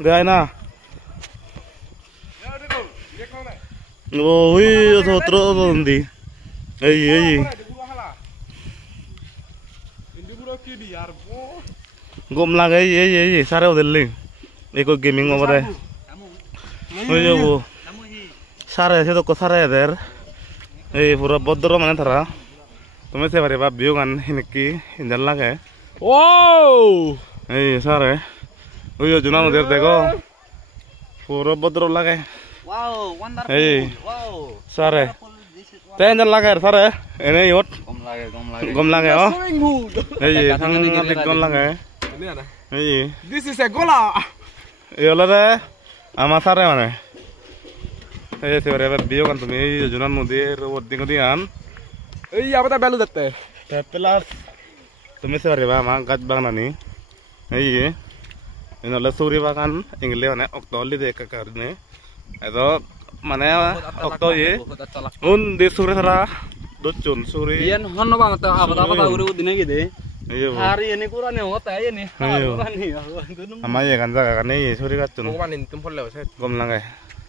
Đây na. Ôi, thôi trộn rồi đi. Ấy. Gom lagi ấy, sare udah li. Eko gaming over there. Ôi yo, sare sih tuh kok sare der. Pura bodro mana thara. Tume se bare bab view kan hiniki indal lage. Wow. Sare. Ôi yo Junan udah deko. Pura bodro lage. Wow, wonderful. Wow. Sare. Teh indal lage sare. Ini yot. Gom lage oh. Thang ngelik gom lage. This is a gola. Yola deh. Ama sare mana? Sebenarnya video kan tuh nih Junan mudir wording-wordingan. Iya, apa belu dete? Plus tuh sebenarnya mangkat bang nani. Ini adalah suri bahkan Inggris mana Oktoli deh kakak ini. Itu mana Oktoli? Un di suri sana docun suri. Iya, hono banget apa udah ini gitu. Hari ini kurang nih hotel ya nih. Ama ya kan jaga kan nih suri kacun. Gua manin tumpul lewat. Gom lang